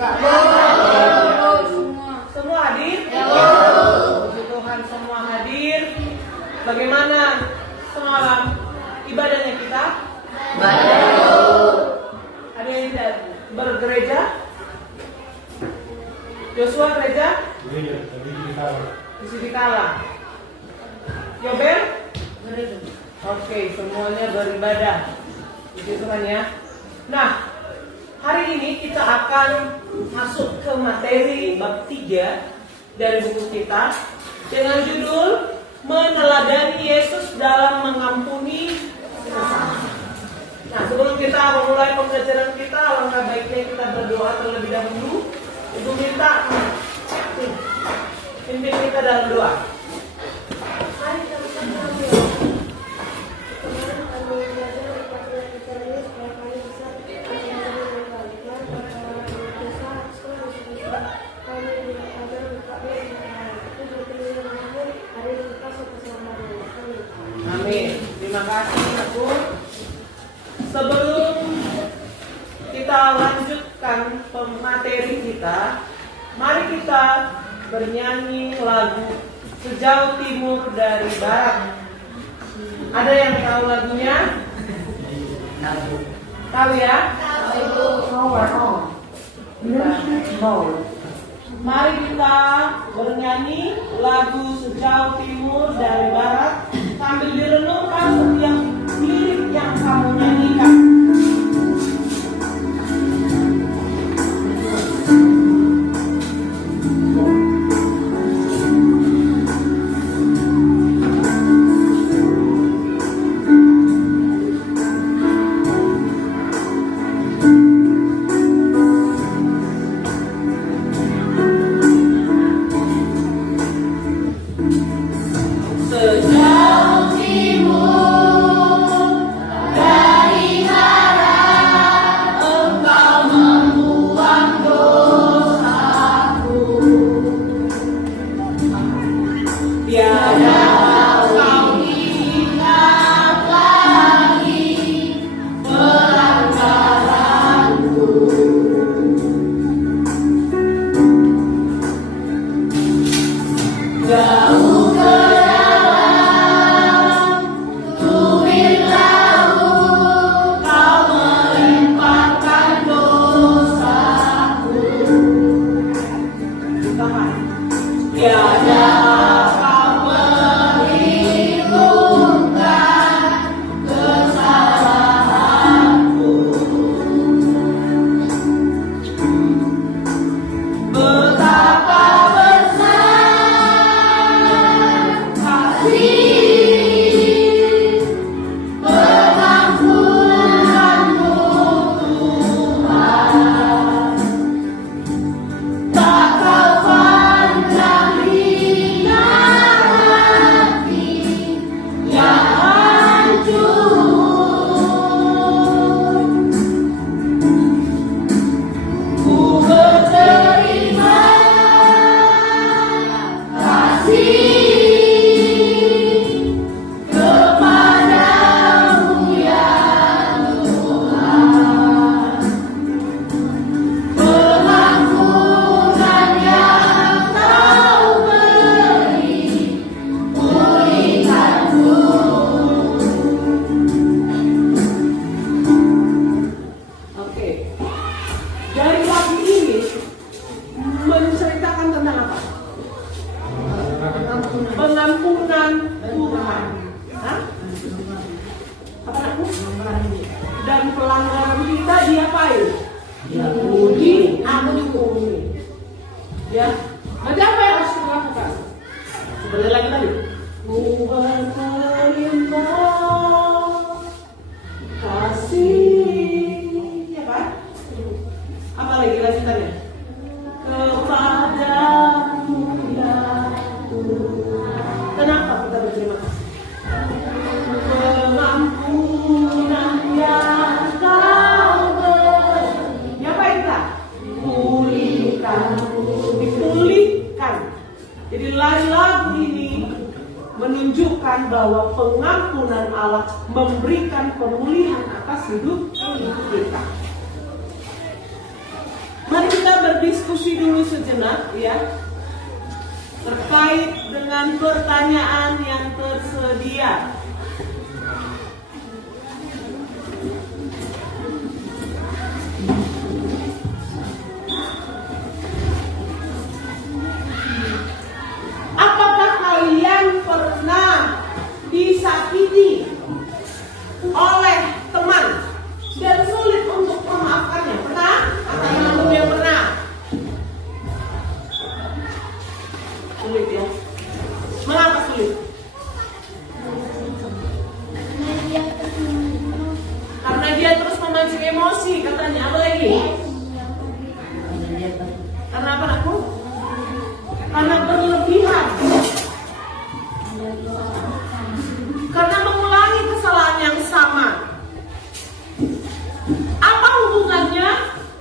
Enggak. Semua hadir? Puji Tuhan, semua hadir. Bagaimana semalam ibadahnya kita? Ada yang tidak bergereja? Joshua gereja? Di Sidikala. Yobel? Oke, semuanya beribadah. Puji Tuhan ya. Nah, hari ini kita akan masuk ke materi bab 3 dari buku kita dengan judul Meneladani Yesus dalam Mengampuni Kesalahan. Nah, sebelum kita memulai pembelajaran kita, alangkah baiknya kita berdoa terlebih dahulu. Ibu minta pimpin kita dalam doa. Amin. Terima kasih Ibu. Sebelum kita lanjutkan pemateri kita, mari kita bernyanyi lagu Sejauh Timur dari Barat. Ada yang tahu lagunya? Tahu ya? Mari kita bernyanyi lagu Sejauh Timur dari Barat sambil direnungkan setiap lirik yang kamu nyanyikan. Sejauh timur dari barat, Engkau membuang dosaku. Tiada Kau ingat lagi pelanggaranku. Jauh ke dalam tuwir laut, Kau melemparkan dosaku. Tiada Kau perhitungkan kesalahanku. Betapa besar kasih pengampunanmu Tuhan. Tak Kau pandang hina hati yang hancur. Ku berterima kasih kepadamu ya Tuhan. Pengampunan yang Kau beri, pulihkanku. Oke. Dari lagu ini menceritakan tentang apa? Pengampunan Tuhan. Hah? Apa aku? Dan pelanggaran kita diapain? Diampuni, ampuni. Ya. Nanti apa yang harus kita lakukan? Sebenarnya lagi tadi. Ku berterima kasih. Ya kan? Apa lagi lanjutannya? Kepadamu ya Tuhan. Kenapa kita berterima kasih? Pengampunan yang Kau beri. Apa itu? Pulihkanku. Dipulihkan. Jadi lagu ini menunjukkan bahwa pengampunan Allah memberikan pemulihan atas hidup kita. Mari kita berdiskusi dulu sejenak ya terkait dengan pertanyaan yang tersedia. Apakah kalian pernah disakiti oleh teman dan sulit untuk memaafkannya? Pernah? Angkat tangan yang pernah. Sulit ya. Mengapa sulit? Karena dia terus memancing emosi katanya. Apa lagi? Karena apa aku? Karena berlebihan. Karena mengulangi kesalahan yang sama. Apa hubungannya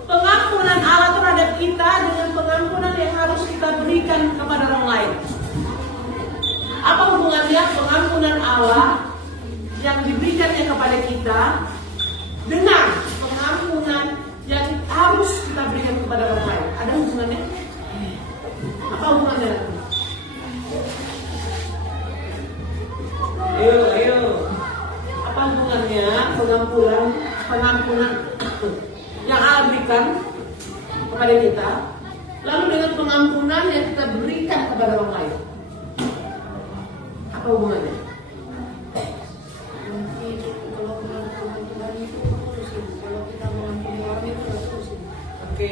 pengampunan Allah terhadap kita dengan pengampunan yang harus kita berikan kepada orang lain? Apa hubungannya pengampunan Allah yang diberikannya kepada kita dengan pengampunan yang harus kita berikan kepada orang lain? Ada hubungannya? Apa hubungannya? Ayo. Apa hubungannya pengampunan yang Allah berikan kepada kita, lalu dengan pengampunan yang kita berikan kepada orang lain? Apa hubungannya? Oke.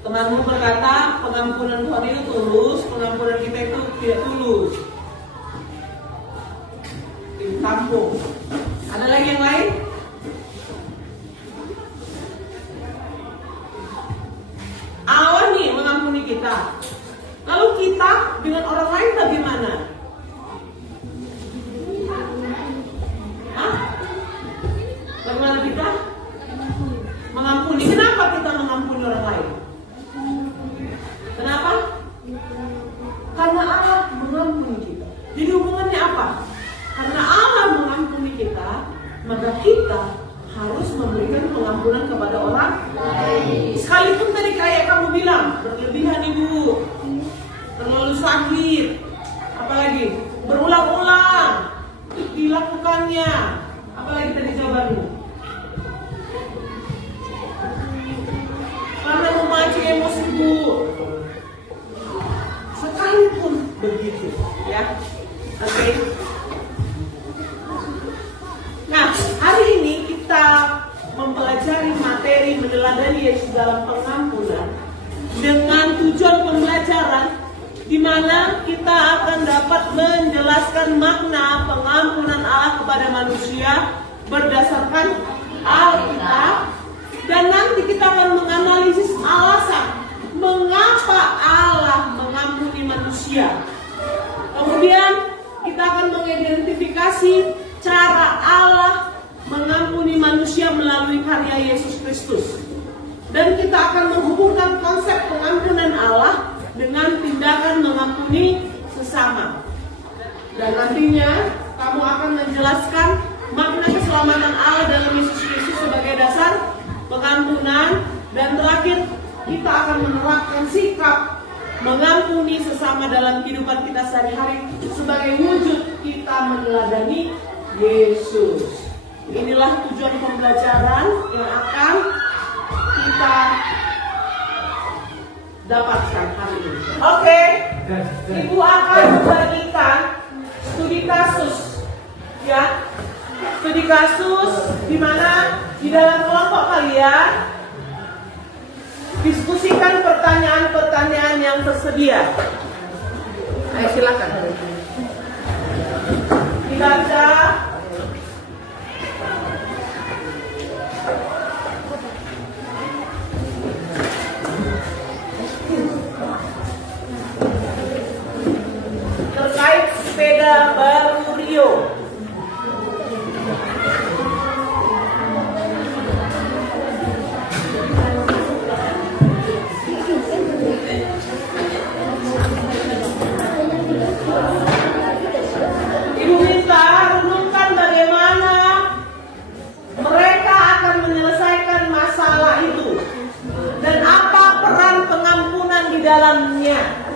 Temanmu berkata pengampunan Tuhan itu tulus, pengampunan kita itu tidak tulus. Kampung. Ada lagi yang lain? Allah nih mengampuni kita. Lalu kita dengan orang lain bagaimana? Hah? Bagaimana kita? Mengampuni. Kenapa kita mengampuni orang lain? Kenapa? Karena Allah mengampuni kita. Jadi hubungannya apa? Karena Allah mengampuni kita, maka kita harus memberikan pengampunan kepada orang lain. Sekalipun tadi kayak kamu bilang, berlebihan ibu, terlalu sakit, apalagi berulang-ulang dilakukannya, apalagi tadi jawabanmu. Karena memancing emosi ibu. Sekalipun begitu, ya, oke. Nah, hari ini kita mempelajari materi meneladani Yesus dalam pengampunan dengan tujuan pembelajaran di mana kita akan dapat menjelaskan makna pengampunan Allah kepada manusia berdasarkan Alkitab, dan nanti kita akan menganalisis alasan mengapa Allah mengampuni manusia. Kemudian kita akan mengidentifikasi cara Allah mengampuni manusia melalui karya Yesus Kristus. Dan kita akan menghubungkan konsep pengampunan Allah dengan tindakan mengampuni sesama. Dan nantinya kamu akan menjelaskan makna keselamatan Allah dalam Yesus Kristus sebagai dasar pengampunan. Dan terakhir kita akan menerapkan sikap mengampuni sesama dalam kehidupan kita sehari-hari sebagai wujud kita meneladani Yesus. Inilah tujuan pembelajaran yang akan kita dapatkan hari ini. Oke, Ibu akan membagikan studi kasus, ya, studi kasus di mana di dalam kelompok kalian diskusikan pertanyaan-pertanyaan yang tersedia. Ayo silakan. Dibaca. Terkait sepeda baru Rio. Ibu minta renungkan dalamnya.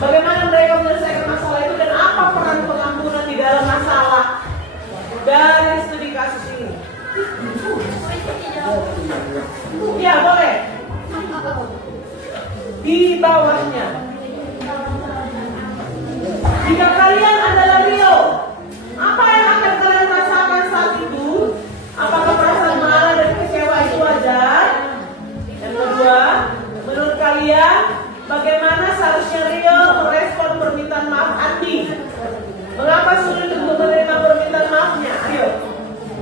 Bagaimana mereka menyelesaikan masalah itu dan apa peran pengampunan di dalam masalah dari studi kasus ini? Ya, boleh. Di bawahnya. Jika kalian adalah Rio, apa yang akan kalian rasakan saat itu? Apakah perasaan marah dan kecewa itu wajar? Yang kedua, menurut kalian bagaimana seharusnya Rio merespon permintaan maaf Andi? Mengapa sulit untuk menerima permintaan maafnya? Ayo,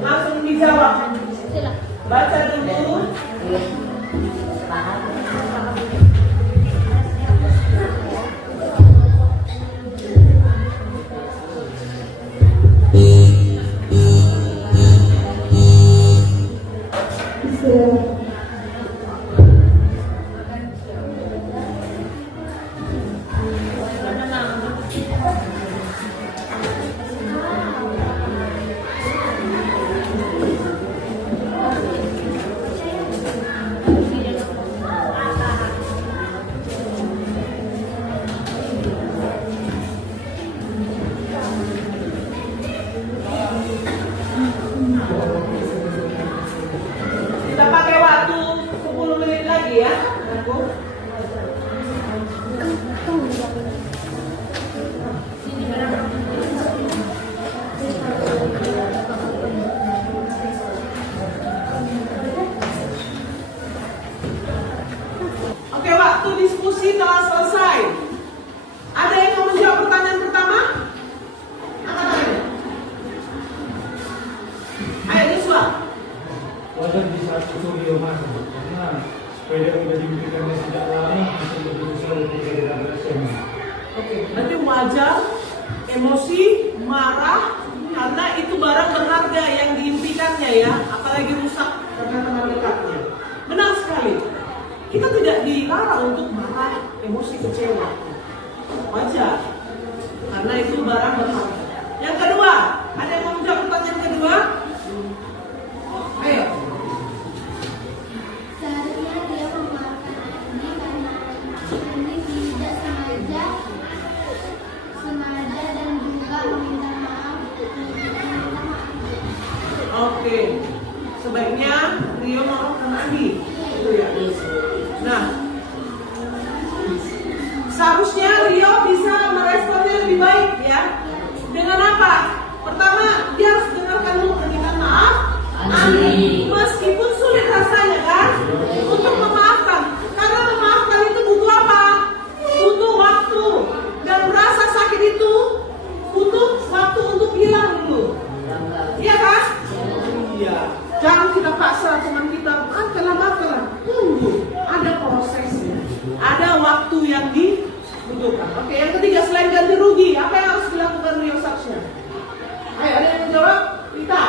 langsung dijawab. Baca dulu. Kita pakai waktu 10 menit lagi ya, aku. Oke, waktu diskusi telah selesai. Ada yang mau menjawab pertanyaan pertama? Angkat tangannya. Ayo, Yuswa. Wajar di saat itu Rio marah karena sepeda sudah diberikannya sejak lama masih berusaha untuk tidak bersama. Oke, berarti wajar emosi, marah karena itu barang berharga yang diimpikannya ya, apalagi rusak karena teman dekatnya. Benar sekali. Kita tidak dilarang untuk marah, emosi, kecewa. Wajar. Karena itu barang berharga. Yang kedua, ada yang mau menjawab pertanyaan kedua? Ayo. Seharusnya dia memaafkan Andi karena Andi tidak sengaja dan juga meminta maaf. Oke. Sebaiknya Rio maafkan Andi. Itu ya. Nah, seharusnya Rio bisa meresponnya lebih baik ya. Dengan apa? Pertama, dia harus dengarkan dulu permintaan maaf Andi. Meskipun sulit rasanya kan untuk memaafkan. Karena memaafkan itu butuh apa? Butuh waktu. Dan rasa sakit itu butuh waktu untuk hilang dulu. Iya kan? Iya. Jangan kita paksa teman kita, maafkanlah. Tunggu, ada prosesnya. Ada waktu yang dibutuhkan. Oke, yang ketiga, selain ganti rugi, apa yang harus dilakukan Rio Saksya? Ayo, ada yang menjawab? Rita.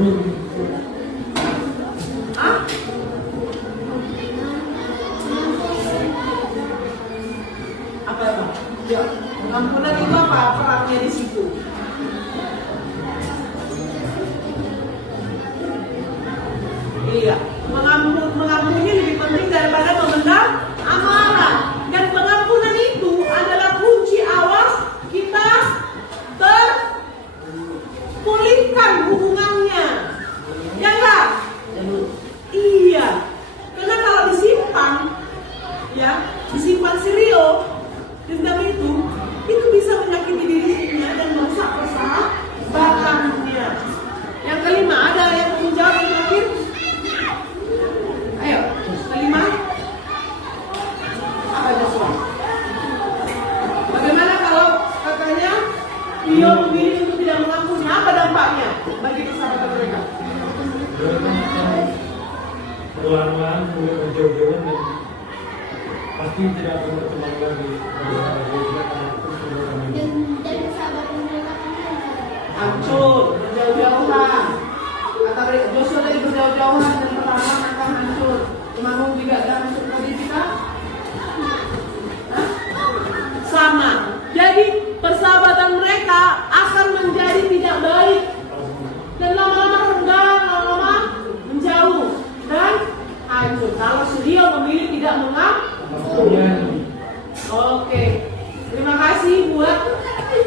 Hah? Apa itu? Ya, pengampunan itu apa perannya di situ? Iya, mengampuni lebih penting daripada memendam amarah. Dan pengampunan itu adalah kunci awal kita terpulihkan hubungannya. Ya enggak? Iya. Karena kalau disimpan, ya, disimpan si Rio, dendam itu bisa menyakiti dirinya dan merusak persahabatannya. Yang kelima, ada yang mau menjawab yang terakhir? Ayo, kelima. Apa Joshua? Bagaimana kalau katanya Rio memilih untuk tidak mengampuni? Apa dampaknya bagi persahabatan mereka? Perlahan-lahan mulai berjauh-jauhan dan pasti tidak akan berkembang lagi. Dan persahabatan mereka kan Hancur, berjauh-jauhan. Kata Joshua tadi berjauh-jauhan dan perlahan akan hancur. Imamung juga akan hancur tadi kita? Hah? Sama. Jadi persahabatan mereka akan menjadi tidak baik dan lama-lama renggang, lama-lama menjauh dan hancur. Kalau Rio memilih tidak mengampuni. Oke, terima kasih buat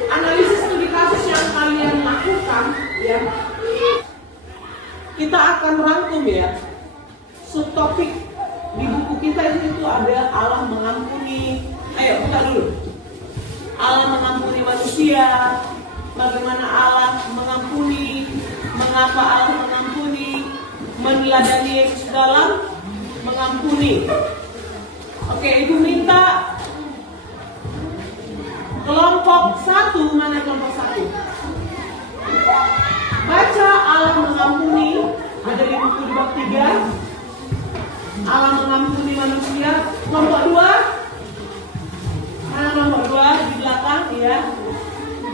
analisis studi kasus yang kalian lakukan, ya. Kita akan rangkum ya. Subtopik di buku kita itu ada Allah mengampuni. Ayo buka dulu. Allah mengampuni manusia. Bagaimana Allah mengampuni? Mengapa Allah mengampuni? Meneladani Yesus dalam mengampuni. Oke, Ibu minta kelompok 1, mana kelompok 1? Baca Allah mengampuni, ada di buku di bab 3. Allah mengampuni manusia. Kelompok 2, mana kelompok 2 di belakang ya.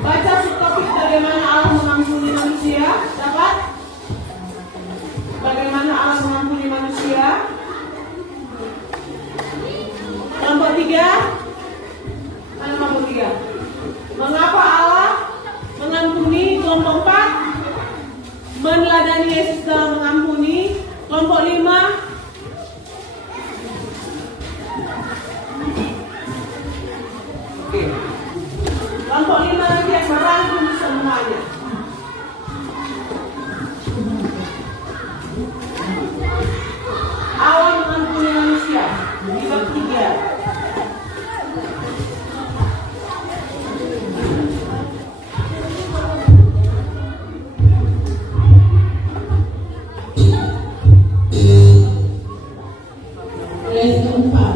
Baca subtopik bagaimana Allah mengampuni manusia. Dapat? Bagaimana Allah mengampuni manusia. Kelompok 3, mana kelompok 3? Mengapa Allah mengampuni. Kelompok 4, meneladani Yesus dalam mengampuni. Kelompok 5, oke. Kelompok 5 nanti yang merangkum semuanya. Allah mengampuni manusia di bab 3. Ayat keempat.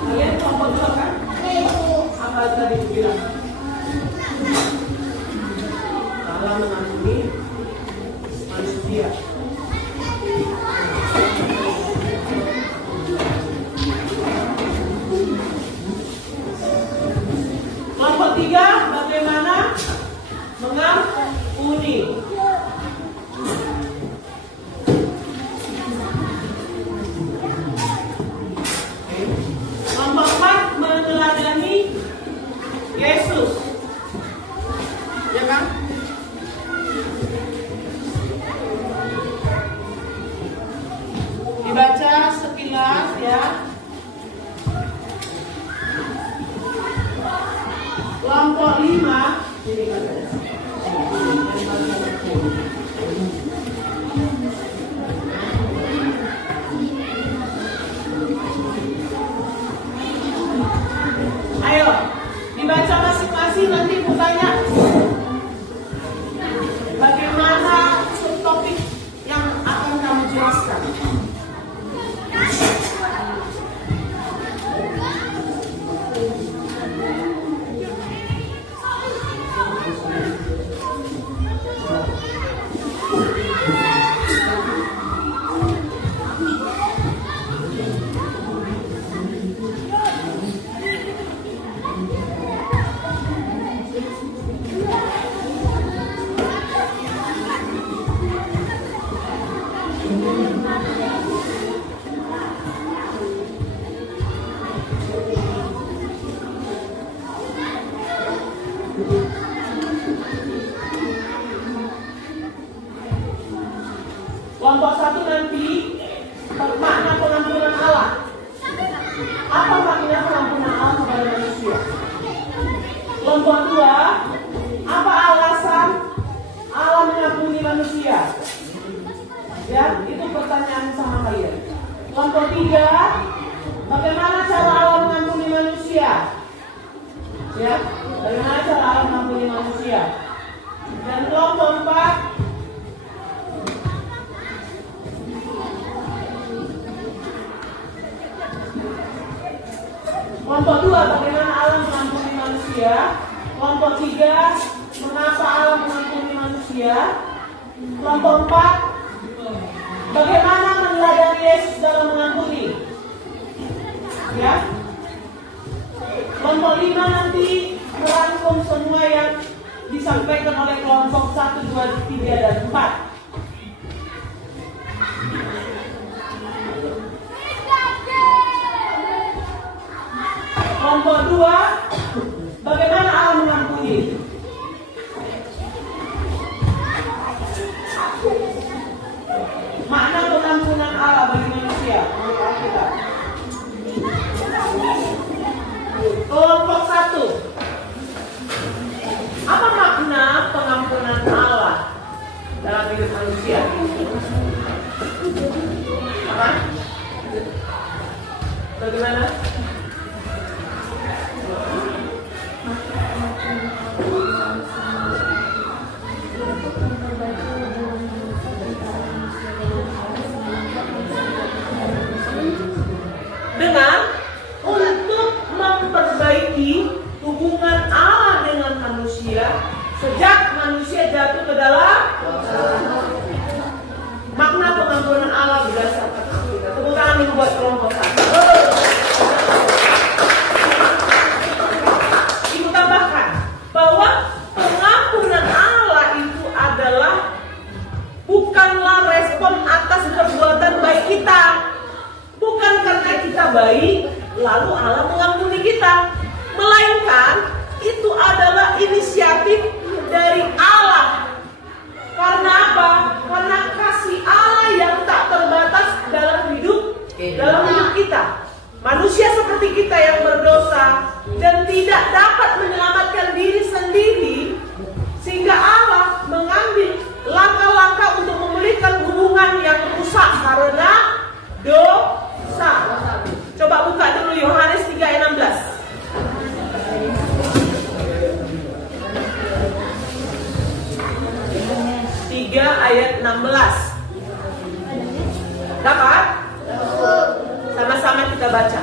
Kalian kelompok 2 kan? Apa tadi bilang? Allah mengampuni manusia. Kelompok 3, bagaimana mengampuni. Kelompok 4, meneladani Yesus. Ya kan? Dibaca sekilas ya. Kelompok 5, ini katanya. Ayo, dibaca masing-masing, nanti Ibu tanya bagaimana subtopik yang akan kamu jelaskan. Kelompok 2, apa alasan Allah mengampuni manusia? Ya, itu pertanyaan sama kalian. Kelompok 3, bagaimana cara Allah mengampuni manusia? Ya, bagaimana cara Allah mengampuni manusia? Dan kelompok 4, kelompok 2, bagaimana Allah mengampuni manusia? Kelompok 3, mengapa Allah mengampuni manusia? Kelompok 4, bagaimana meneladani Yesus dalam mengampuni? Ya. Kelompok 5 nanti merangkum semua yang disampaikan oleh kelompok 1, 2, 3, dan 4. Kelompok 2, bagaimana Allah mengampuni? Makna pengampunan Allah bagi manusia menurut Alkitab. Kelompok 1, apa makna pengampunan Allah dalam hidup manusia? Apa? Bagaimana? Dengan untuk memperbaiki hubungan Allah dengan manusia sejak manusia jatuh ke dalam makna pengampunan Allah berdasarkan Alkitab. Tepuk tangan yang buat kelompok 1. Ibu tambahkan bahwa pengampunan Allah itu adalah bukanlah respon atas perbuatan baik kita. Bukan karena kita baik, lalu Allah mengampuni kita. Melainkan, itu adalah inisiatif dari Allah. Karena apa? Karena kasih Allah yang tak terbatas dalam hidup kita. Manusia seperti kita yang berdosa dan tidak dapat menyelamatkan diri sendiri, sehingga Allah mengambil langkah-langkah untuk memulihkan hubungan yang rusak karena dosa. Coba buka dulu Yohanes 3 ayat 16. 3 ayat 16. Dapat? Sama-sama kita baca.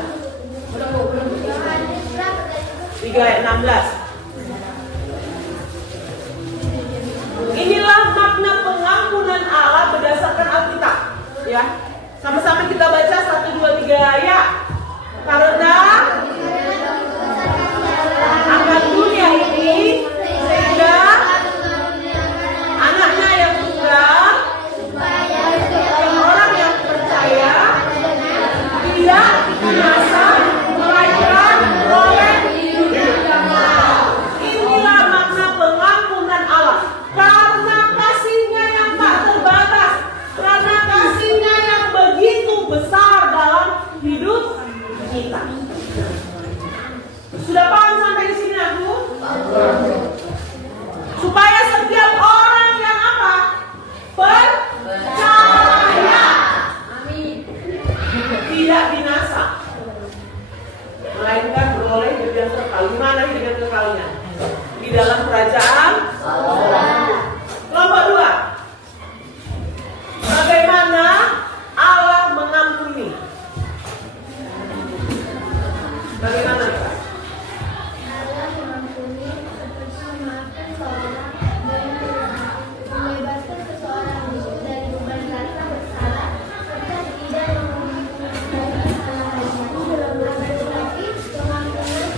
3 ayat 16. Inilah makna pengampunan Allah berdasarkan Alkitab. Ya. Sama-sama kita baca 1, 2, 3 ayat. Karena akan dunia ini sehingga anaknya yang tunggal yang orang yang percaya tidak binasa melainkan oleh hidup yang kekal. Inilah makna pengampunan Allah. Karena kasih-Nya yang tak terbatas, karena kasih-Nya yang begitu besar dalam hidup kita. Sudah paham sampai di sini aku? Supaya setiap orang yang apa? Percaya. Amin. Tidak binasa, melainkan beroleh hidup yang kekal. Di mana hidup yang kekalnya? Di dalam kerajaan Allah. Kelompok 2. Bagaimana Allah mengampuni? Bagaimana? Allah mengampuni seperti memaafkan seorang dan membebaskan seseorang dari beban rasa bersalah serta tidak mengampuni kesalahannya. Akan tetapi pengampunan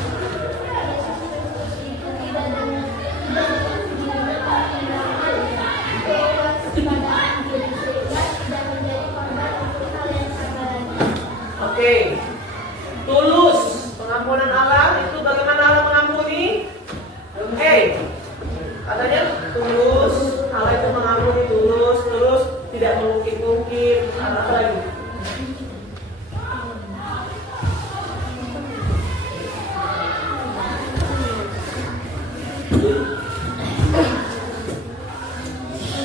Yesus Kristus itu tidak dapat digunakan tindakan kewaspadaan diri sehingga tidak menjadi korban untuk hal yang sama lagi. Oke. Tulus. Pengampunan Allah itu bagaimana Allah mengampuni? Katanya tulus. Allah itu mengampuni tulus, terus tidak mungkin-mungkin. Apa lagi?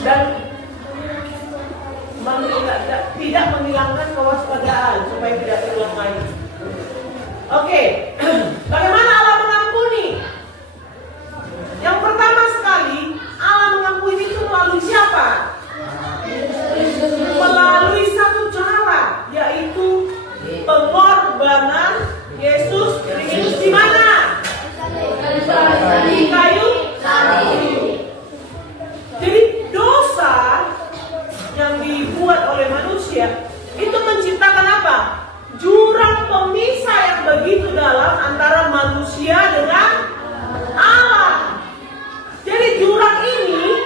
dan tidak menghilangkan kewaspadaan supaya tidak terulang lagi. Oke, bagaimana Allah mengampuni? Yang pertama sekali, Allah mengampuni itu melalui siapa? Melalui satu cara, yaitu pengorbanan Yesus Kristus di mana? Di kayu salib. Jadi dosa yang dibuat oleh manusia itu menciptakan apa? Jurang pemisah yang begitu dalam antara manusia dengan Allah. Jadi jurang ini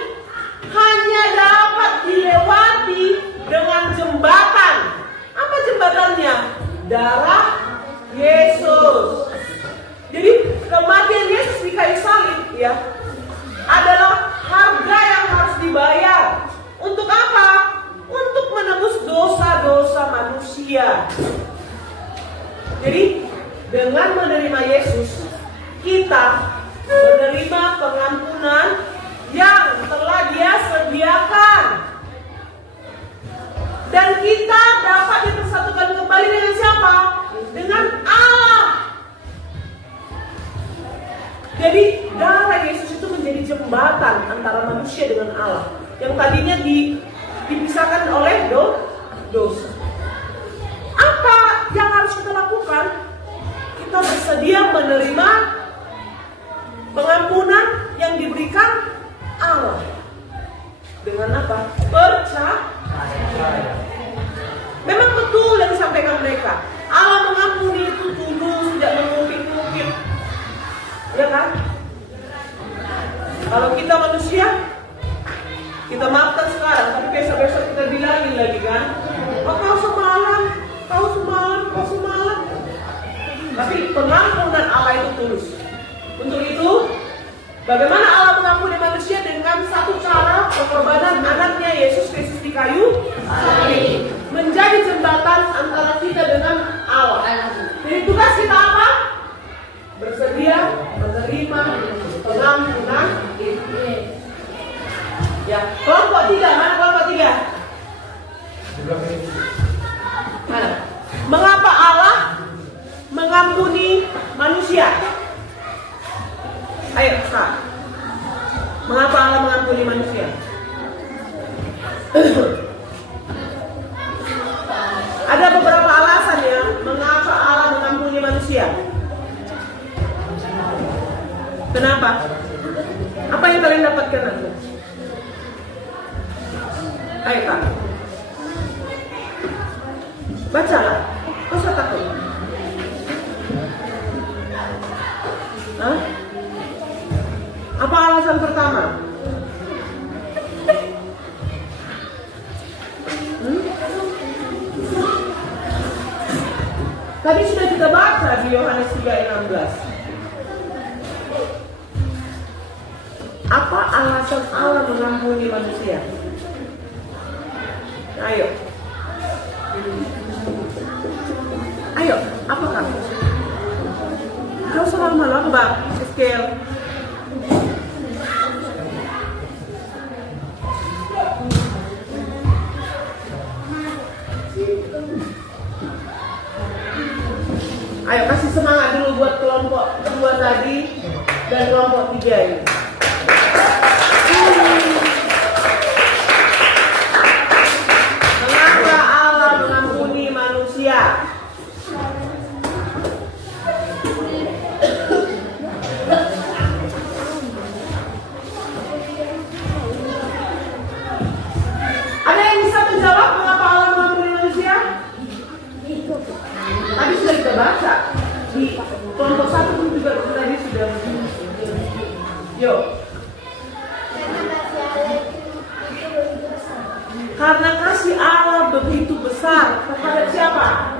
hanya dapat dilewati dengan jembatan. Apa jembatannya? Darah Yesus. Jadi kematian Yesus di kayu salib ya adalah harga yang harus dibayar. Untuk apa? Untuk menebus dosa-dosa manusia. Jadi dengan menerima Yesus, kita menerima pengampunan yang telah Dia sediakan. Dan kita dapat dipersatukan kembali dengan siapa? Dengan Allah. Jadi darah Yesus itu menjadi jembatan antara manusia dengan Allah, yang tadinya dipisahkan oleh dosa. Apa yang harus kita lakukan? Kita bersedia menerima pengampunan yang diberikan Allah. Dengan apa? Percaya. Memang betul yang disampaikan mereka. Allah mengampuni itu tulus, tidak mengungkit-ungkit. Ya kan? Kalau kita manusia, kita maafkan sekarang, tapi besok-besok kita bilangin lagi kan? Oh, kau semalam. Tapi pengampunan Allah itu tulus. Untuk itu, bagaimana Allah mengampuni manusia? Dengan satu cara, pengorbanan anaknya Yesus Kristus di kayu salib, menjadi jembatan antara kita dengan Allah. Jadi tugas kita apa? Bersedia menerima pengampunan itu. Ya, kelompok 3, mana kelompok 3? Mana? Mengapa Allah mengampuni manusia? Ayo, Kak. Mengapa Allah mengampuni manusia? Ada beberapa alasan ya, mengapa Allah mengampuni manusia. Kenapa? Apa yang kalian dapatkan nanti? Ayo Kak, bacalah. Kau usah takut. Hah? Apa alasan pertama? Tadi sudah kita baca di Yohanes 3:16. Apa alasan Allah mengampuni manusia? Ayo. Ayo, apakah? Kau selalu malam, Mbak Eskel. Ayo kasih semangat dulu buat kelompok 2 tadi dan kelompok 3 ini. Mengapa Allah mengampuni manusia? Ada yang bisa menjawab mengapa Allah mengampuni manusia? Tadi sudah kita baca di kelompok 1 pun juga tadi sudah. Yuk. Karena kasih Allah begitu besar kepada siapa?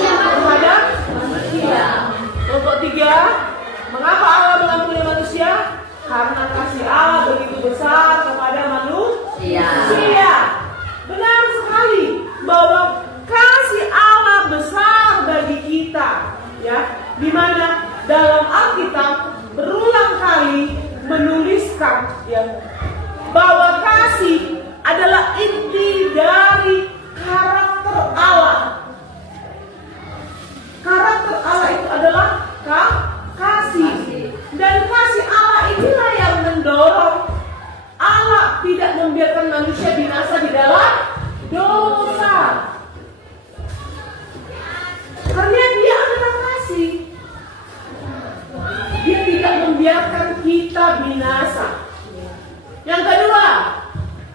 Kepada manusia. Kelompok 3. Mengapa Allah mengampuni manusia? Karena kasih Allah begitu besar kepada manusia. Benar sekali bahwa kasih Allah besar bagi kita, ya, di mana dalam Alkitab berulang kali menuliskan, ya, bahwa kasih adalah inti dari karakter Allah. Karakter Allah itu adalah kasih. Dan kasih Allah inilah yang mendorong Allah tidak membiarkan manusia binasa di dalam dosa. Karena Dia adalah kasih. Dia tidak membiarkan kita binasa. Yang kedua,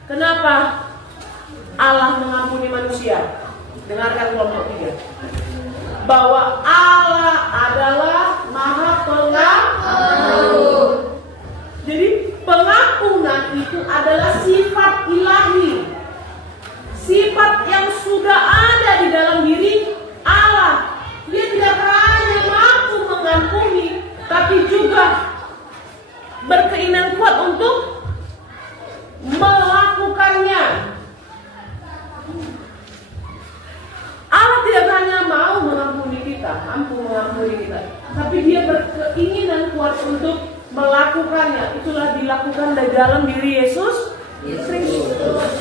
kenapa Allah mengampuni manusia? Dengarkan kelompok 3. Bahwa Allah adalah Maha Pengampun. Jadi pengampunan itu adalah sifat ilahi. Sifat yang sudah ada di dalam diri Allah. Dia tidak hanya mampu mengampuni, tapi juga berkeinginan kuat untuk melakukannya. Allah tidak hanya mau mengampuni kita, tapi Dia berkeinginan kuat untuk melakukannya. Itulah dilakukan dari dalam diri Yesus Kristus.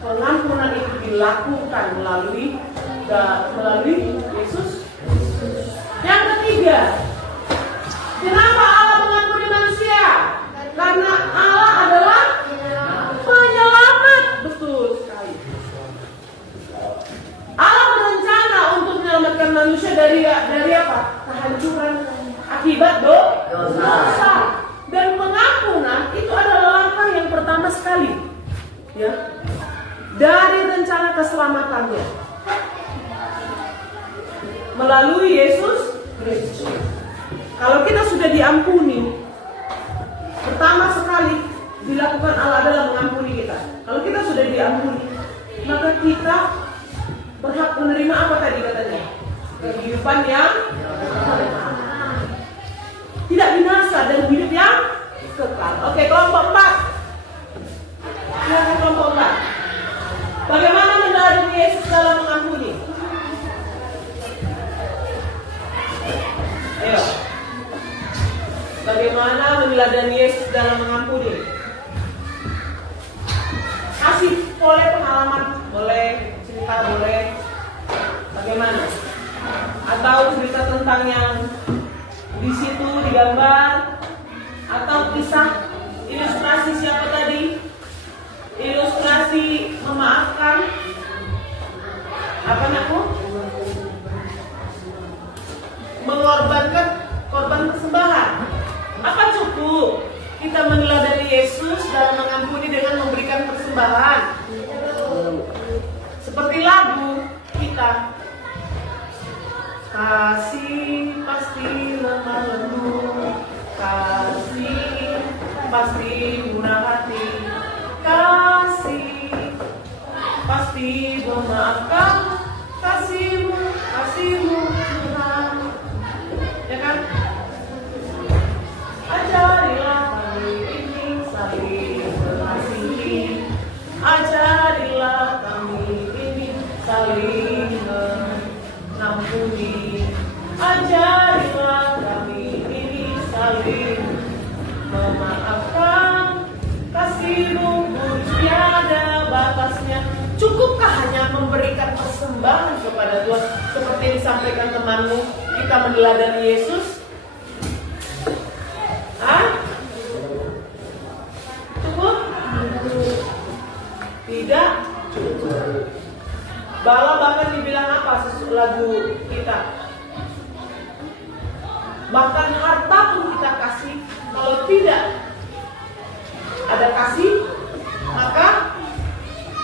Pengampunan itu dilakukan melalui Yesus. Yang ketiga, kenapa Allah mengampuni manusia? Karena Allah adalah penyelamat. Betul sekali. Allah berencana untuk menyelamatkan manusia dari apa? Kehancuran akibat dosa. Dan pengampunan itu adalah langkah yang pertama sekali, ya, dari rencana keselamatannya melalui Yesus Kristus. Kalau kita sudah diampuni, pertama sekali dilakukan Allah adalah mengampuni kita. Kalau kita sudah diampuni, maka kita berhak menerima apa tadi katanya? Kehidupan yang tidak binasa dan hidup yang kekal. Oke, kelompok 4. Silakan kelompok 4. Bagaimana meneladani Yesus dalam mengampuni? Ayo. Bagaimana meneladani Yesus dalam mengampuni? Kasih boleh pengalaman, boleh cerita, boleh. Bagaimana? Atau cerita tentang yang di situ digambar, atau kisah ilustrasi siapa tadi? Ilustrasi memaafkan. Apa aku? Mengorbankan korban persembahan. Apa cukup kita meneladani Yesus dalam mengampuni dengan memberikan persembahan? Seperti lagu kita, kasih pasti lemah lembut, kasih pasti murah hati, kasih pasti memaafkan, kasihmu Tuhan, ya kan? Ajarilah kami ini saling mengasihi, ajarilah kami ini saling mengampuni, ajarilah kami ini saling memaafkan, kasih-Mu tiada batasnya. Cukupkah hanya memberikan persembahan kepada Tuhan seperti yang disampaikan temanmu, kita meneladani Yesus? Cukup? Tidak cukup. Bala bahkan dibilang apa lagu kita? Bahkan harta pun kita kasih, kalau tidak ada kasih, maka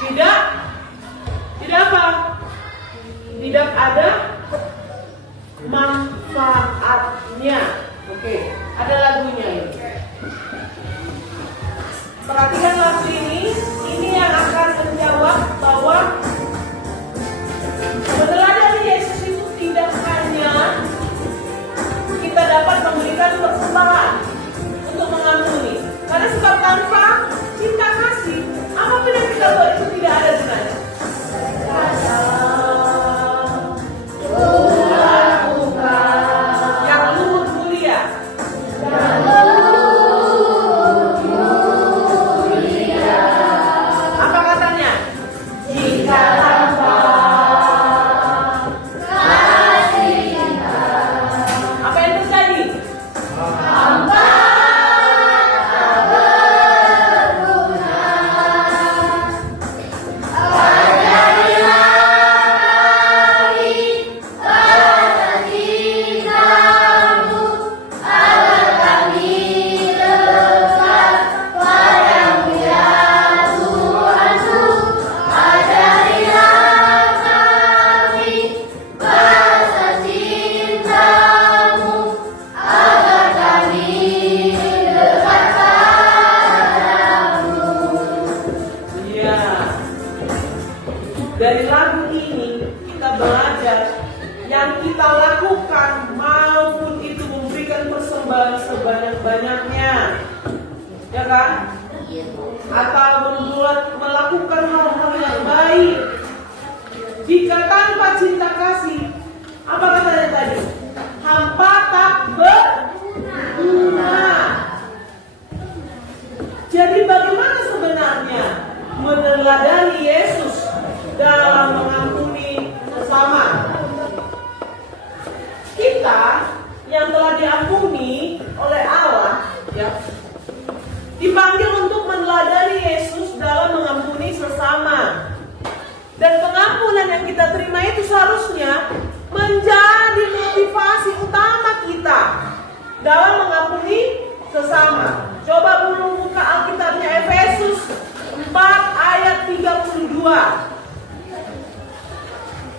tidak apa? Tidak ada manfaatnya. Oke, ada lagunya ini. Perhatikan lagu ini yang akan menjawab bahwa meneladani Yesus itu tidak hanya kita dapat memberikan persembahan untuk mengampuni. Karena sebab tanpa cinta kasih, apapun yang kita buat itu tidak ada gunanya. Yang luhur mulia. atau berbuat melakukan hal-hal yang baik. Jika tanpa cinta kasih, apa katanya tadi? Hampa tak berguna. Jadi bagaimana sebenarnya meneladani Yesus dalam mengampuni sesama? Kita yang telah diampuni oleh Allah, ya, dipanggil untuk meneladani Yesus dalam mengampuni sesama. Dan pengampunan yang kita terima itu seharusnya menjadi motivasi utama kita dalam mengampuni sesama. Coba dulu buka Alkitabnya Efesus 4 ayat 32.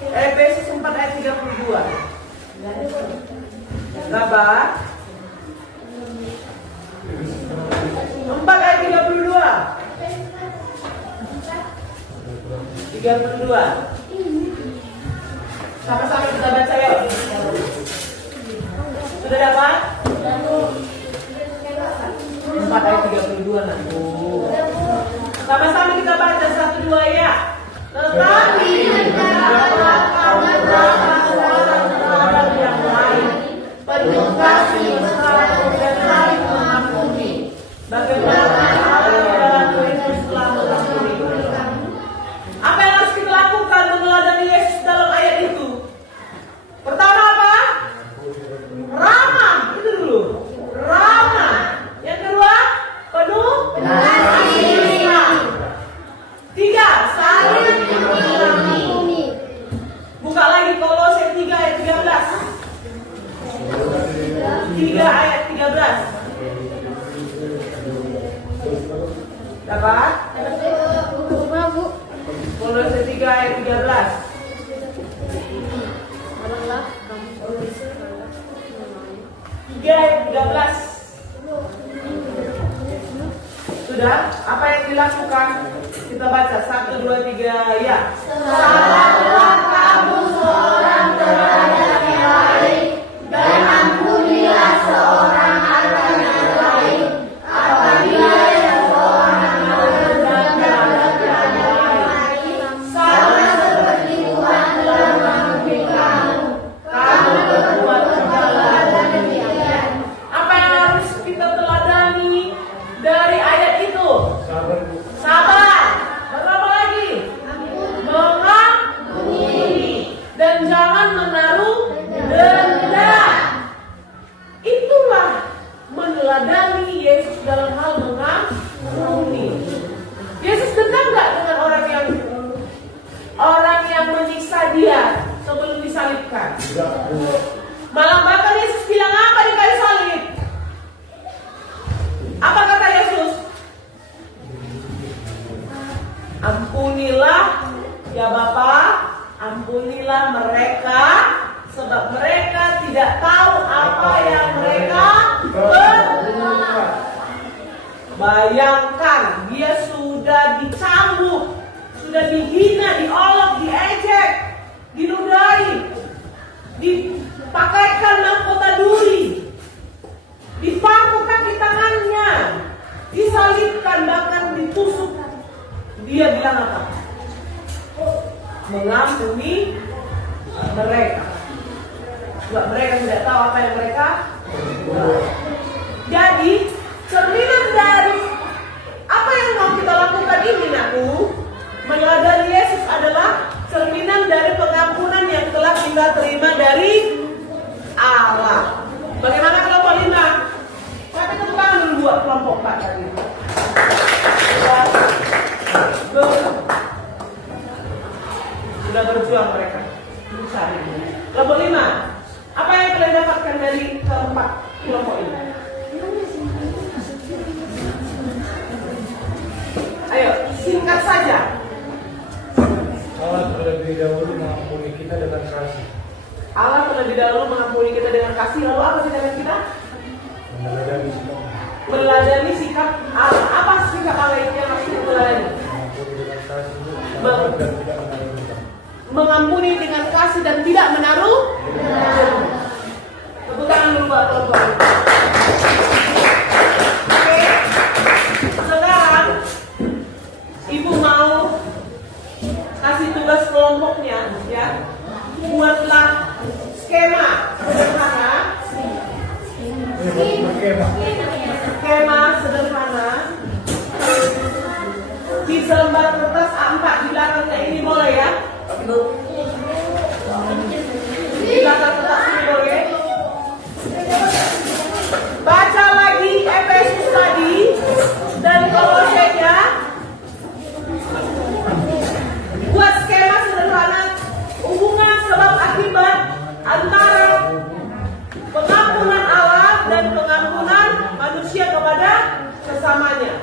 Efesus 4 ayat 32. Sabar. 4 ayat 32. 32. Sama-sama kita baca yuk. Sudah dapat? 4 ayat 32 nah. Sama-sama kita baca 1, 2 ya. Tetapi hendaklah kamu ramah seorang terhadap yang lain, penuh kasih mesra dan saling mengampuni. Bagaimana Allah dalam Kristus telah mengampuni. Apa yang harus kita lakukan meneladani Yesus dalam ayat itu? Pertama apa? Ramah, itu dulu. Ramah. Yang kedua, penuh kasih. 3, saling mengampuni. Buka lagi Kolose 3 ayat 13. 3 ayat 13. Dapat? Kolose 3 ayat 13. Ayat 13. Sudah? Apa yang dilakukan? Kita baca 1, 2, 3 ya. Sabarlah kamu seorang terhadap yang lain, dan ampunilah seorang akan yang lain, apabila yang seorang melakukan terhadap yang lain. Sama seperti Tuhan telah mengampuni kamu, kamu berbuat segala demikian. Apa yang harus kita teladani dari ayat itu? Sabar. Berapa lagi? Mengampuni. Dan jangan menaruh dendam. Itulah meneladani Yesus dalam hal mengampuni. Yesus dendam nggak dengan orang yang menyiksa dia sebelum disalibkan? Malah bahkan Yesus bilang apa di kayu salib? Apa kata Yesus? Ampunilah ya Bapa, ampunilah mereka, sebab mereka tidak tahu apa yang mereka berbuat. Bayangkan, dia sudah dicambuk, sudah dihina, diolok, diejek, dinudai, dipakaikan mahkota duri, dipaku kaki tangannya, disalibkan, bahkan ditusuk. Dia bilang apa? Mengampuni mereka. Sebab mereka tidak tahu apa yang mereka buat. Jadi cerminan dari apa yang mau kita lakukan ini, aku meneladani Yesus adalah cerminan dari pengampunan yang telah kita terima dari Allah. Bagaimana kelompok 5? Tapi tepuk tangan dulu buat kelompok 4 tadi. Sudah berjuang mereka. Kelompok 5. Apa yang kalian dapatkan dari keempat kelompok ini? Ayo, singkat saja. Allah terlebih dahulu mengampuni kita dengan kasih. Allah terlebih dahulu mengampuni kita dengan kasih. Lalu apa tindakan kita? Meneladani sikap Allah. Apa sikap Allah itu yang harus kita teladani? Mengampuni dengan kasih dan tidak menaruh dendam. Tepuk tangan dulu buat kelompok. Oke. Sekarang buatlah skema sederhana. Skema sederhana di selembar kertas A4 di belakangnya ini boleh ya? Di belakang kertas ini boleh. Baca lagi Efesus tadi dan Kolose-nya. Buat skema sederhana hubungan sebab akibat antara pengampunan Allah dan pengampunan manusia kepada sesamanya.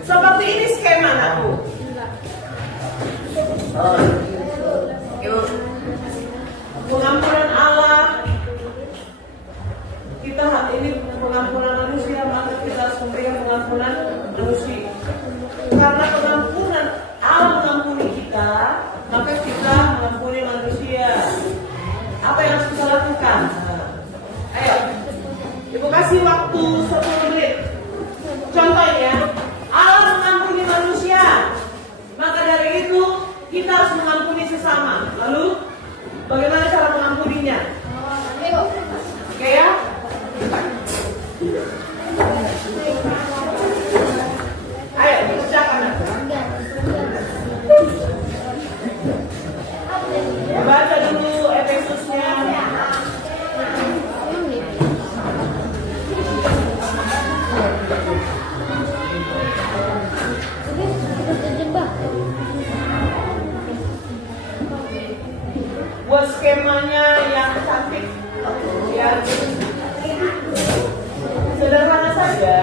Seperti ini skema anakku. Pengampunan Allah, kita ini pengampunan manusia, maka kita harus memberikan pengampunan manusia. Karena pengampunan Allah mengampuni kita, maka kita mengampuni manusia. Apa yang harus kita lakukan? Ayo, Ibu kasih waktu 10 menit. Contohnya, Allah mengampuni manusia, maka dari itu kita harus mengampuni sesama. Lalu, bagaimana cara mengampuninya? Oke ya? Ayo, dikerjakan. Baca dulu Efesusnya. Buat skemanya yang cantik, ya. Sederhana saja.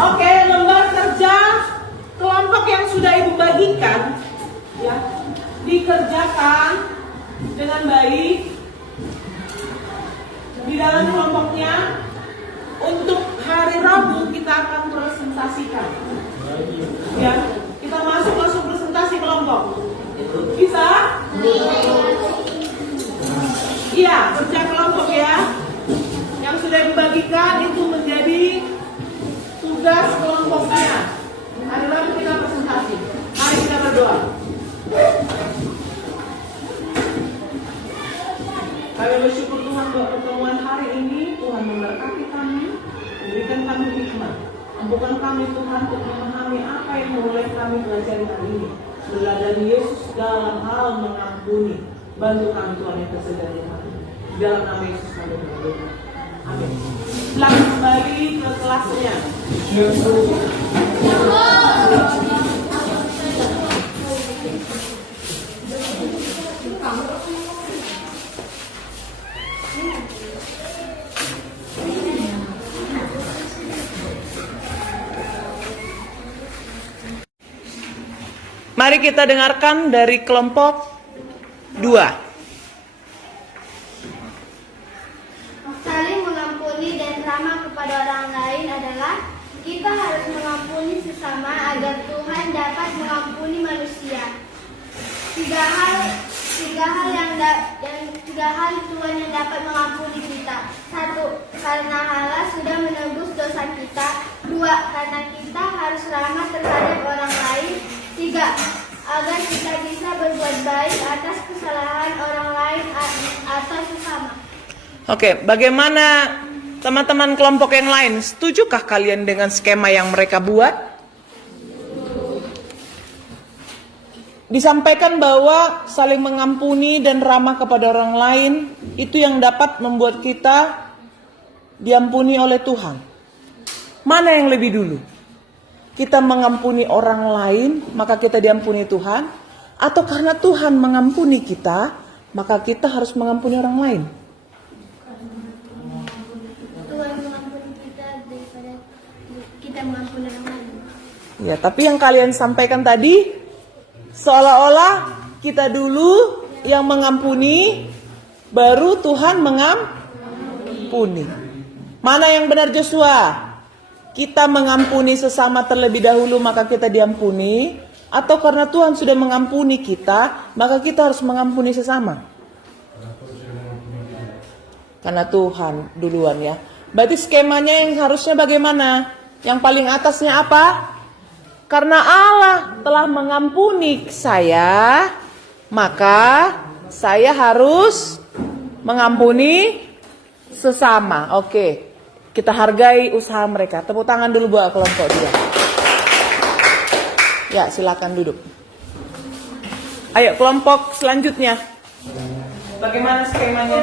Oke, lembar kerja kelompok yang sudah Ibu bagikan, ya, dikerjakan dengan baik di dalam kelompoknya. Untuk hari Rabu kita akan presentasikan, ya, kita masuk presentasi kelompok. Bisa? Iya, kerja kelompok ya. Yang sudah Ibu bagikan itu menjadi tugas kelompoknya. Hari Rabu kita presentasi. Mari kita berdoa. Kami bersyukur Tuhan buat pertemuan hari ini. Tuhan memberkati kami, memberikan kami hikmat. Ampunkan kami Tuhan untuk memahami apa yang mulai kami pelajari hari ini. Belajar Yesus dalam hal mengampuni. Bantu kami Tuhan yang tersedia di kami. Dalam nama Yesus kami berdoa. Amin. Silakan kembali ke kelasnya. mari kita dengarkan dari kelompok 2. Saling mengampuni dan ramah kepada orang lain adalah kita harus mengampuni sesama agar Tuhan dapat mengampuni manusia. Tiga hal Tuhan yang dapat mengampuni kita. 1. Karena Allah sudah menebus dosa kita. 2. Karena kita harus ramah terhadap orang lain. 3. Agar kita bisa berbuat baik atas kesalahan orang lain atau sesama. Oke, bagaimana teman-teman kelompok yang lain? Setujukah kalian dengan skema yang mereka buat? Disampaikan bahwa saling mengampuni dan ramah kepada orang lain itu yang dapat membuat kita diampuni oleh Tuhan. Mana yang lebih dulu? Kita mengampuni orang lain, maka kita diampuni Tuhan, atau karena Tuhan mengampuni kita, maka kita harus mengampuni orang lain? Tuhan mengampuni kita daripada kita mengampuni orang lain. Ya, tapi yang kalian sampaikan tadi seolah-olah kita dulu yang mengampuni, baru Tuhan mengampuni. Mana yang benar, Joshua? Kita mengampuni sesama terlebih dahulu maka kita diampuni, atau karena Tuhan sudah mengampuni kita maka kita harus mengampuni sesama? Karena Tuhan duluan ya. Berarti skemanya yang harusnya bagaimana? Yang paling atasnya apa? Karena Allah telah mengampuni saya, maka saya harus mengampuni sesama. Oke. Kita hargai usaha mereka. Tepuk tangan dulu buat kelompok dia. Ya, silakan duduk. Ayo kelompok selanjutnya. Bagaimana skemanya?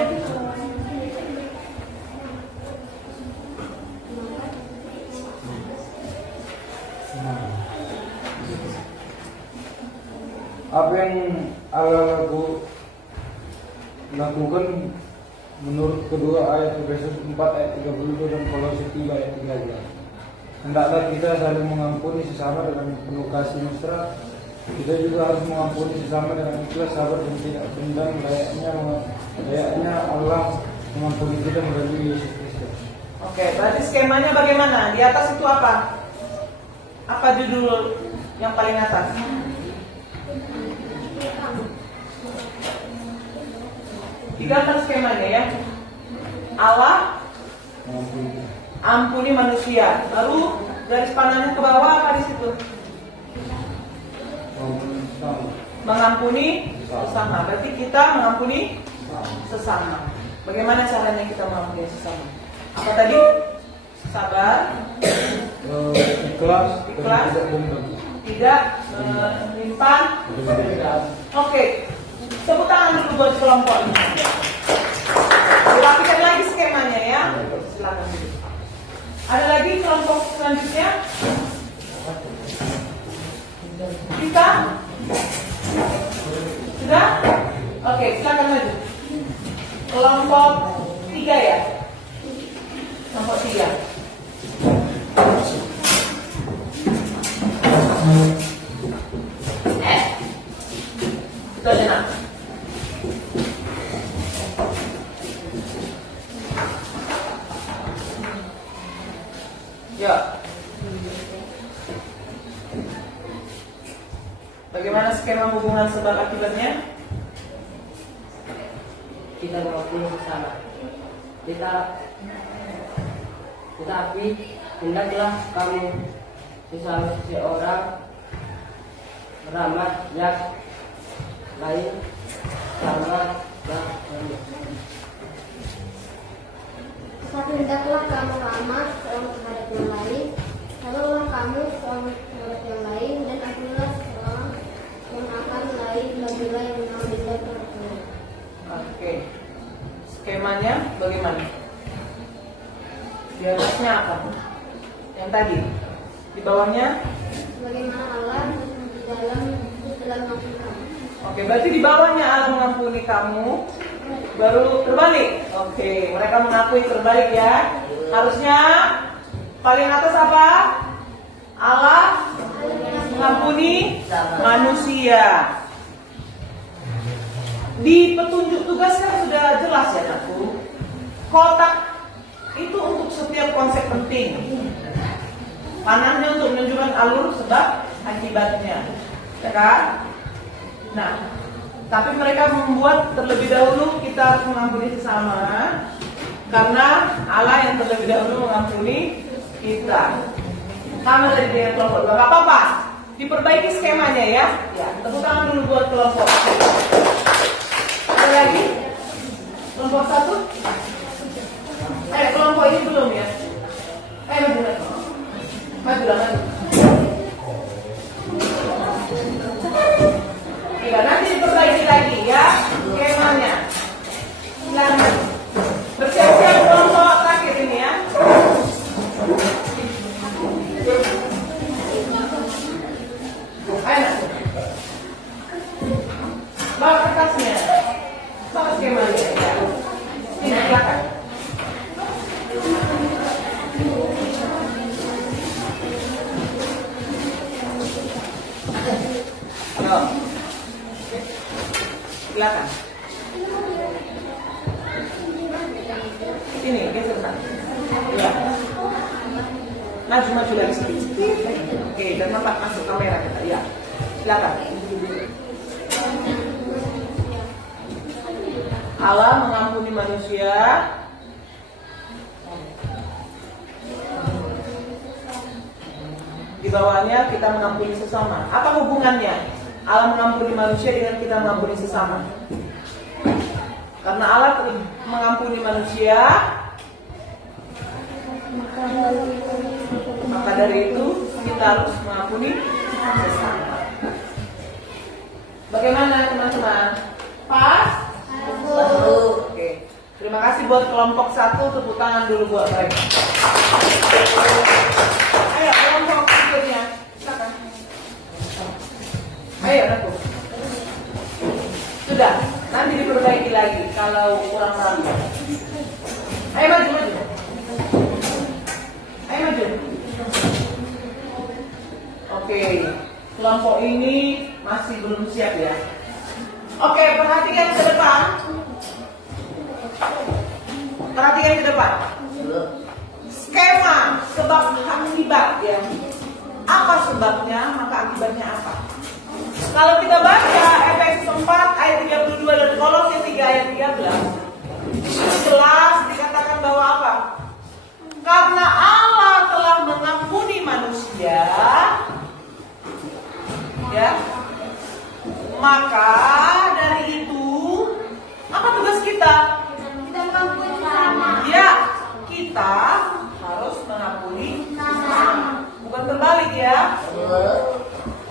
Apa yang Allah lakukan menurut kedua ayat Efesus 4 ayat 32 dan Kolose 3 ayat 13. Hendaklah kita saling mengampuni sesama dengan penuh kasih mesra. Kita juga harus mengampuni sesama dengan ikhlas, sabar dan tidak dendam, layaknya Allah mengampuni kita melalui Yesus Kristus. Oke, berarti skemanya bagaimana? Di atas itu apa? Apa judul yang paling atas? Digambar skemanya ya. Allah ampuni manusia. Lalu garis panahnya ke bawah apa di situ? Mengampuni sesama. Berarti kita mengampuni sesama. Bagaimana caranya kita mengampuni sesama? Apa tadi? Sabar, Ikhlas, Ikhlas. tidak dendam. tidak menyimpan. Oke. Tepuk tangan dulu buat kelompok ini. Dirapikan lagi skemanya ya. Silakan. Ada lagi kelompok selanjutnya? Kita? Sudah? Oke, silakan maju. Kelompok 3 ya. Kelompok 3. Itu aja nak. Ya. Bagaimana skema hubungan sebab akibatnya? Kita mengampuni sesama. Tetapi hendaklah kamu sesama seseorang ramah yang lain sama kamu. Tetapi hendaklah kamu ramah seorang terhadap yang lain, tolonglah kamu seorang terhadap yang lain, dan ampunilah seorang yang akan lain, bagilah yang mengambil perhatian. Oke. Skemanya bagaimana? Di atasnya apa? Yang tadi. Di bawahnya? Bagaimana Allah dalam mengampuni kamu. Oke, berarti di bawahnya Allah mengampuni kamu, baru terbalik. Oke, mereka mengakui terbalik ya. Harusnya paling atas apa? Allah mengampuni manusia. Di petunjuk tugasnya sudah jelas ya anakku. Kotak itu untuk setiap konsep penting. Panahnya untuk menunjukkan alur sebab akibatnya, ya kan? Nah, tapi mereka membuat terlebih dahulu kita harus mengampuni sesama, karena Allah yang terlebih dahulu mengampuni kita. Sama dari dengan kelompok dua. Gak apa-apa, diperbaiki skemanya ya. Ya, tepuk tangan dulu buat kelompok. Ada lagi? Kelompok satu? Kelompok ini belum ya? Maju lagi. Maju lagi. Iya, nanti diperbaiki lagi ya skemanya. Silakan. Bersiap-siap kelompok terakhir ini ya. Ayo. Bawa kertasnya. Bawa skemanya ya. Ini silakan. Halo. Silakan. Ini geser kan. Ya. Maju lagi sedikit. Oke, dan nampak masuk kamera kita. Ya. Silakan. Allah mengampuni manusia. Di bawahnya kita mengampuni sesama. Apa hubungannya Allah mengampuni manusia dengan kita mengampuni sesama? Karena Allah mengampuni manusia, maka dari itu kita harus mengampuni sesama. Bagaimana teman-teman? Pas? Oke. Terima kasih buat kelompok satu, tepuk tangan dulu buat mereka. Ayo kelompok berikutnya, silakan. Ayo aku. Sudah, nanti diperbaiki lagi kalau kurang rapi. Ayo maju. Ayo maju. Oke, kelompok ini masih belum siap ya. Oke, perhatikan ke depan. Perhatikan ke depan. Skema sebab akibat ya. Apa sebabnya, maka akibatnya apa? Kalau kita baca Efesus 4 ayat 32 dan Kolose 3 ayat 13, jelas dikatakan bahwa apa? Karena Allah telah mengampuni manusia, ya, maka dari itu apa tugas kita? Kita mengampuni sesama. Ya, kita harus mengampuni sesama. Bukan terbalik ya.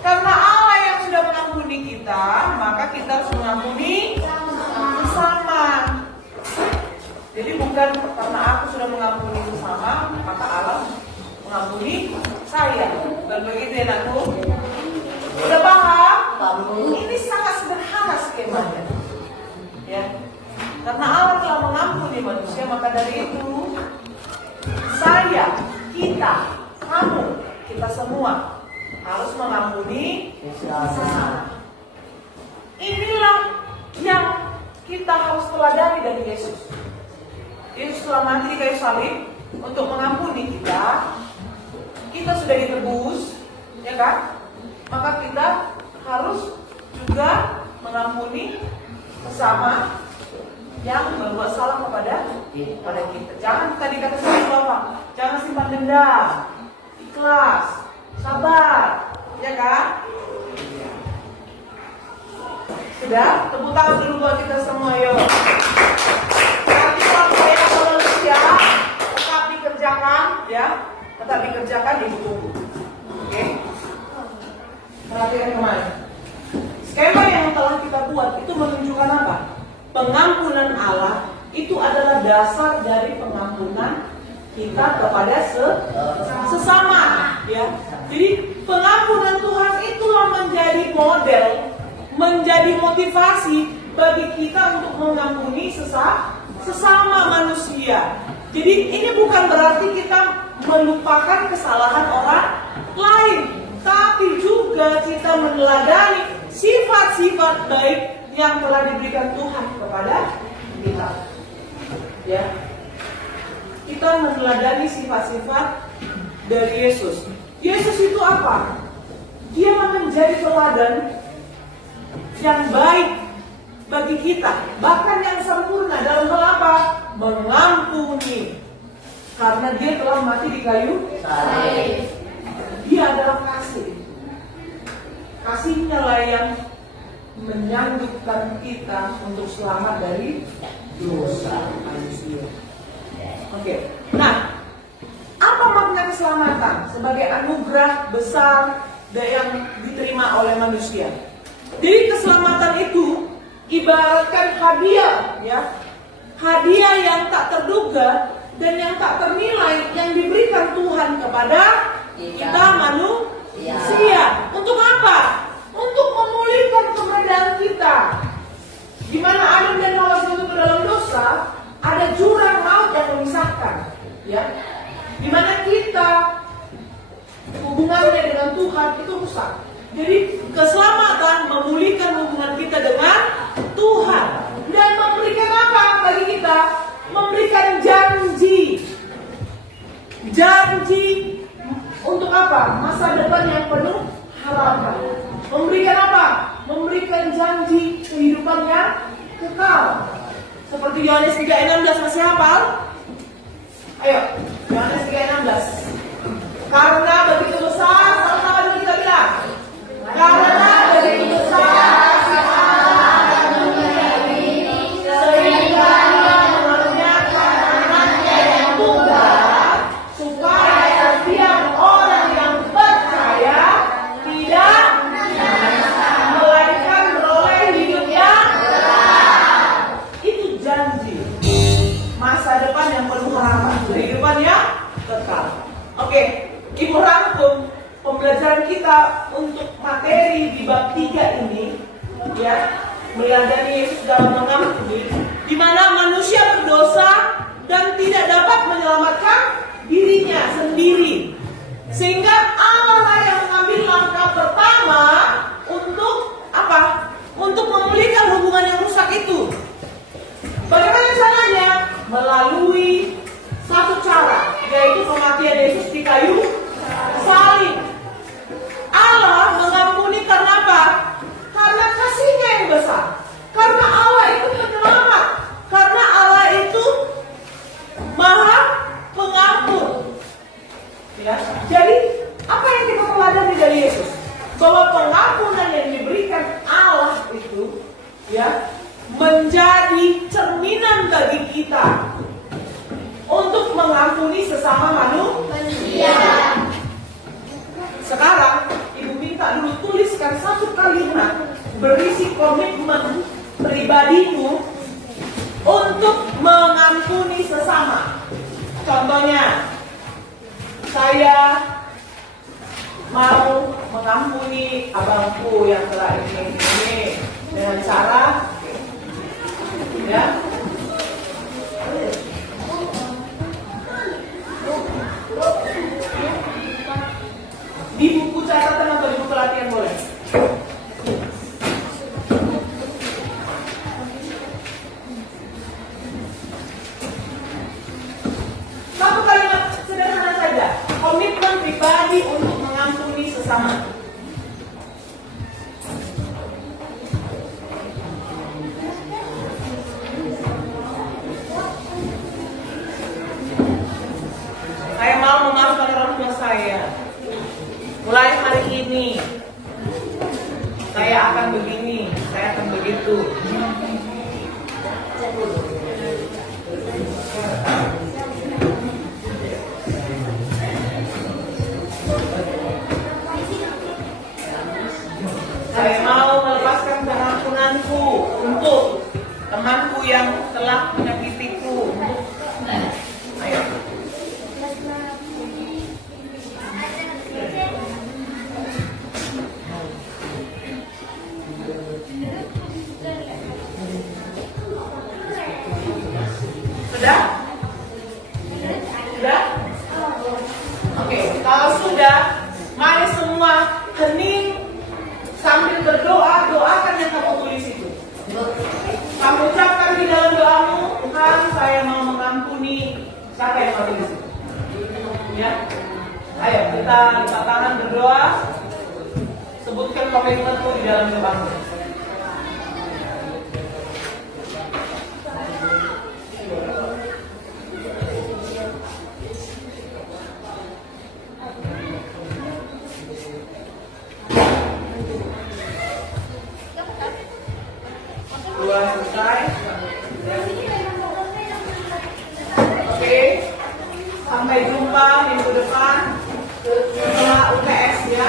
Karena Allah yang sudah mengampuni kita, maka kita harus mengampuni sesama. Jadi bukan karena aku sudah mengampuni sesama, maka Allah mengampuni saya. Bukan begitu ya anakku? Udah paham? Ini sangat sederhana skemanya. Ya. Karena Allah telah mengampuni manusia, maka dari itu saya, kita, kamu, kita semua harus mengampuni sesama. Inilah yang kita harus teladani dari Yesus. Yesus telah mati di kayu salib untuk mengampuni kita. Kita sudah ditebus, ya kan? Maka kita harus juga mengampuni sesama yang berbuat salah kepada kita. Jangan tadi kata saya Bapak, jangan simpan dendam, ikhlas, sabar, ya kan? Sudah, tepuk tangan dulu buat kita semua, yuk. Nanti kalau saya manusia tetap dikerjakan, ya, tetap dikerjakan di buku. Oke? Perhatikan kemana? Skema yang telah kita buat itu menunjukkan apa? Pengampunan Allah itu adalah dasar dari pengampunan kita kepada sesama, ya. Jadi pengampunan Tuhan itulah menjadi model, menjadi motivasi bagi kita untuk mengampuni sesama manusia. Jadi ini bukan berarti kita melupakan kesalahan orang lain, tapi juga juga kita meneladani sifat-sifat baik yang telah diberikan Tuhan kepada kita. Ya, kita meneladani sifat-sifat dari Yesus. Yesus itu apa? Dia menjadi teladan yang baik bagi kita, bahkan yang sempurna dalam hal apa? Mengampuni. Karena dia telah mati di kayu salib. Dia adalah kasih. Kasihnya lah yang menyanggup,kan kita untuk selamat dari dosa manusia. Oke. Nah, apa makna keselamatan sebagai anugerah besar yang diterima oleh manusia? Jadi keselamatan itu ibaratkan hadiah, ya, hadiah yang tak terduga dan yang tak ternilai yang diberikan Tuhan kepada kita manusia. Untuk apa? Untuk memulihkan keberadaan kita. Di mana Adam dan Hawa jatuh ke dalam dosa, ada jurang maut yang memisahkan, ya. Di mana kita hubungannya dengan Tuhan itu rusak. Jadi keselamatan memulihkan hubungan kita dengan Tuhan dan memberikan apa bagi kita? Memberikan janji. Janji untuk apa? Masa depan yang penuh harapan. Memberikan apa? Memberikan janji kehidupan yang kekal. Seperti Yohanes 3:16, masih hafal? Ayo, Yohanes 3:16. Karena begitu besar, sama-sama kita bilang. Karena begitu besar kasih Allah dan dunia ini, sehingga Dia mengaruniakan anaknya yang tunggal, supaya setiap orang yang percaya tidak melainkan beroleh hidup yang kekal. Itu janji masa depan yang penuh harapan, kehidupan yang kekal. Oke, Ibu rangkum pembelajaran kita untuk materi di bab 3 ini, ya, meladani Yesus dalam mengampuni, di mana manusia berdosa dan tidak dapat menyelamatkan dirinya sendiri, sehingga Allah yang mengambil langkah pertama untuk apa? Untuk memulihkan hubungan yang rusak itu. Bagaimana caranya? Melalui satu cara, yaitu kematian Yesus di kayu salib. Allah mengampuni karena apa? Karena kasih-Nya yang besar. Karena Allah itu penyelamat. Karena Allah itu Maha Pengampun. Ya. Jadi apa yang kita teladani dari Yesus? Bahwa pengampunan yang diberikan Allah itu, ya, menjadi cerminan bagi kita untuk mengampuni sesama manusia. Sekarang Ibu minta dulu tuliskan satu kalimat berisi komitmen pribadimu untuk mengampuni sesama. Contohnya, saya mau mengampuni abangku yang telah ini dengan cara, ya, di buku catatan atau di buku latihan boleh. Satu kalimat sederhana saja, komitmen pribadi untuk mengampuni sesama. Saya mau memaafkan orang tua saya. Mulai hari ini saya akan begini, saya akan begitu. Saya mau melepaskan pengampunanku untuk temanku yang telah menyakitiku. Ayo. Sudah? Sudah? Oke, kalau sudah, mari semua hening mati di situ. Ya. Ayo kita lipat tangan berdoa. Sebutkan komitmenmu di dalam kebanggaan. Dua selesai. Oke. Sampai jumpa minggu depan setelah UTS ya.